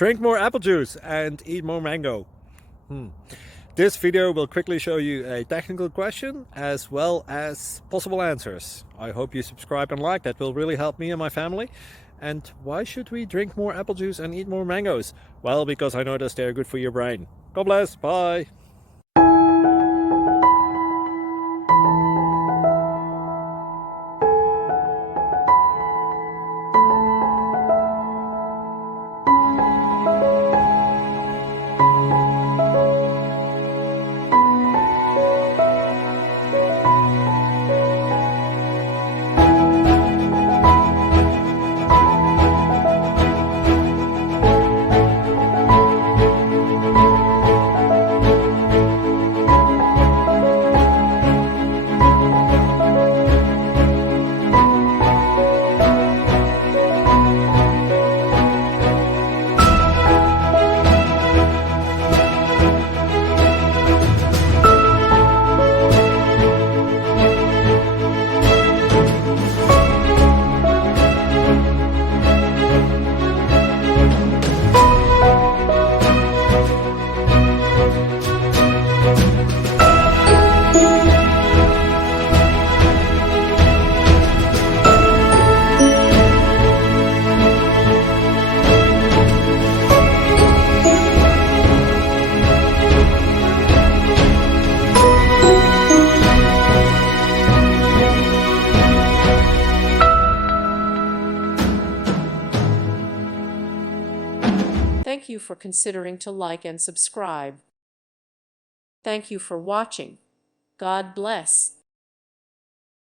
Drink more apple juice and eat more mango. This video will quickly show you a technical question as well as possible answers. I hope you subscribe and like, that will really help me and my family. And why should we drink more apple juice and eat more mangoes? Well, because I noticed they're good for your brain. God bless, bye. Thank you for considering to like and subscribe. Thank you for watching. God bless.